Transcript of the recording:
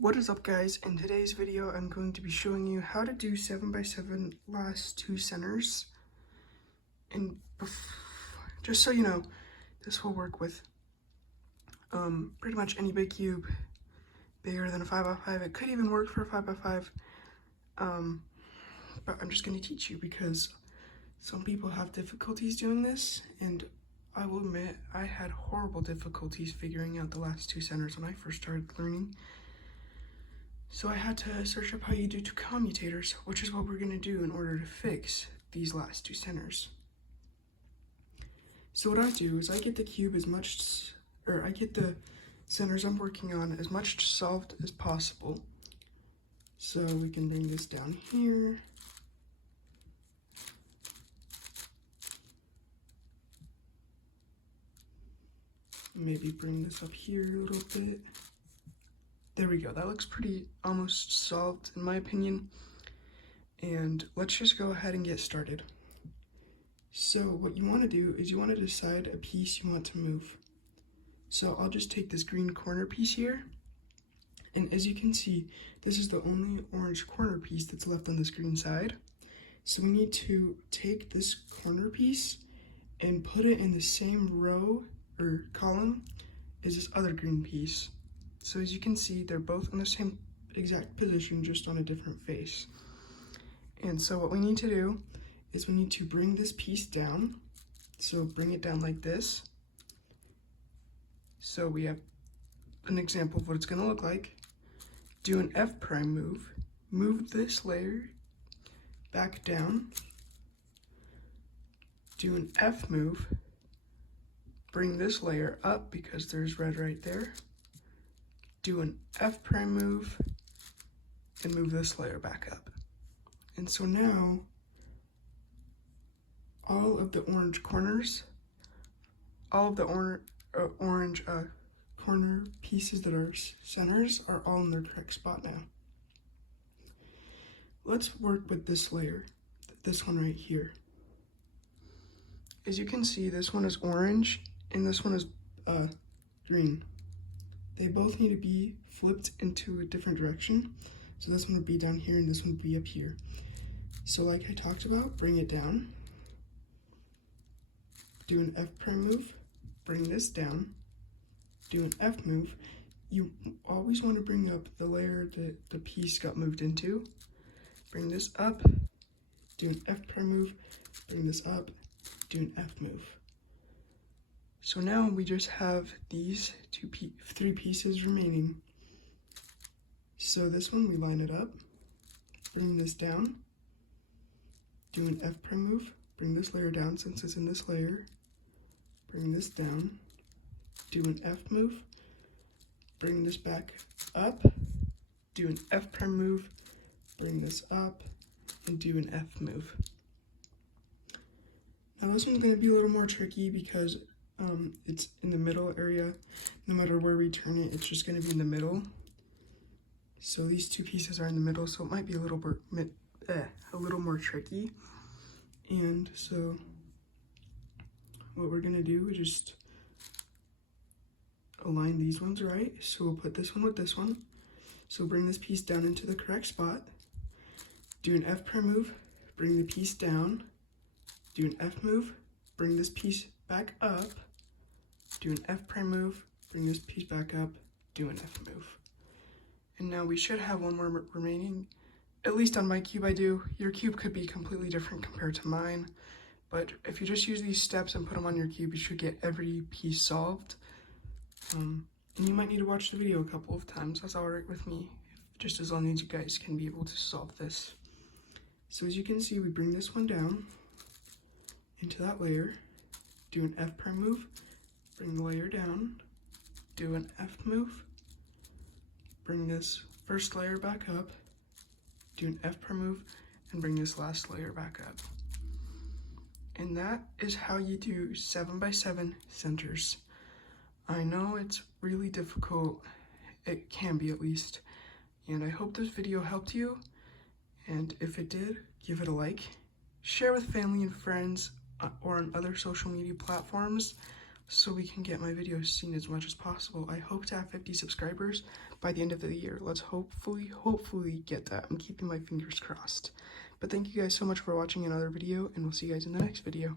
What is up, guys? In today's video I'm going to be showing you how to do 7x7 last two centers. And just so you know, this will work with pretty much any big cube bigger than a 5x5. It could even work for a 5x5, but I'm just going to teach you because some people have difficulties doing this, and I will admit I had horrible difficulties figuring out the last two centers when I first started learning. So I had to search up how you do two commutators, which is what we're going to do in order to fix these last two centers. So what I do is I get the cube I get the centers I'm working on as much solved as possible. So we can bring this down here. Maybe bring this up here a little bit. There we go. That looks pretty almost solved in my opinion. And let's just go ahead and get started. So what you want to do is you want to decide a piece you want to move. So I'll just take this green corner piece here. And as you can see, this is the only orange corner piece that's left on this green side. So we need to take this corner piece and put it in the same row or column as this other green piece. So as you can see, they're both in the same exact position, just on a different face. And so what we need to do is we need to bring this piece down. So bring it down like this. So we have an example of what it's going to look like. Do an F prime move. Move this layer back down. Do an F move. Bring this layer up because there's red right there. Do an F prime move and move this layer back up. And so now all of the orange corners, all of the orange corner pieces that are centers are all in their correct spot now. Let's work with this layer, this one right here. As you can see, this one is orange and this one is green. They both need to be flipped into a different direction. So this one would be down here and this one would be up here. So like I talked about, bring it down. Do an F prime move, bring this down. Do an F move. You always want to bring up the layer that the piece got moved into. Bring this up, do an F prime move, bring this up, do an F move. So now we just have these three pieces remaining. So this one, we line it up, bring this down, do an F prime move, bring this layer down since it's in this layer, bring this down, do an F move, bring this back up, do an F prime move, bring this up, and do an F move. Now this one's going to be a little more tricky because it's in the middle area. No matter where we turn it, it's just going to be in the middle. So these two pieces are in the middle, so it might be a little more tricky. And so what we're going to do is just align these ones right. So we'll put this one with this one. So bring this piece down into the correct spot. Do an F prime move, bring the piece down. Do an F move, bring this piece back up. Do an F prime move, bring this piece back up, do an F move. And now we should have one more remaining. At least on my cube I do. Your cube could be completely different compared to mine. But if you just use these steps and put them on your cube, you should get every piece solved. And you might need to watch the video a couple of times. That's alright with me, just as long as you guys can be able to solve this. So as you can see, we bring this one down into that layer, do an F prime move, bring the layer down, do an F move, bring this first layer back up, do an F prime move, and bring this last layer back up. And that is how you do 7x7 centers. I know it's really difficult, it can be at least, and I hope this video helped you, and if it did, give it a like, share with family and friends, or on other social media platforms. so we can get my videos seen as much as possible. I hope to have 50 subscribers by the end of the year. Let's hopefully get that. I'm keeping my fingers crossed. But thank you guys so much for watching another video, and we'll see you guys in the next video.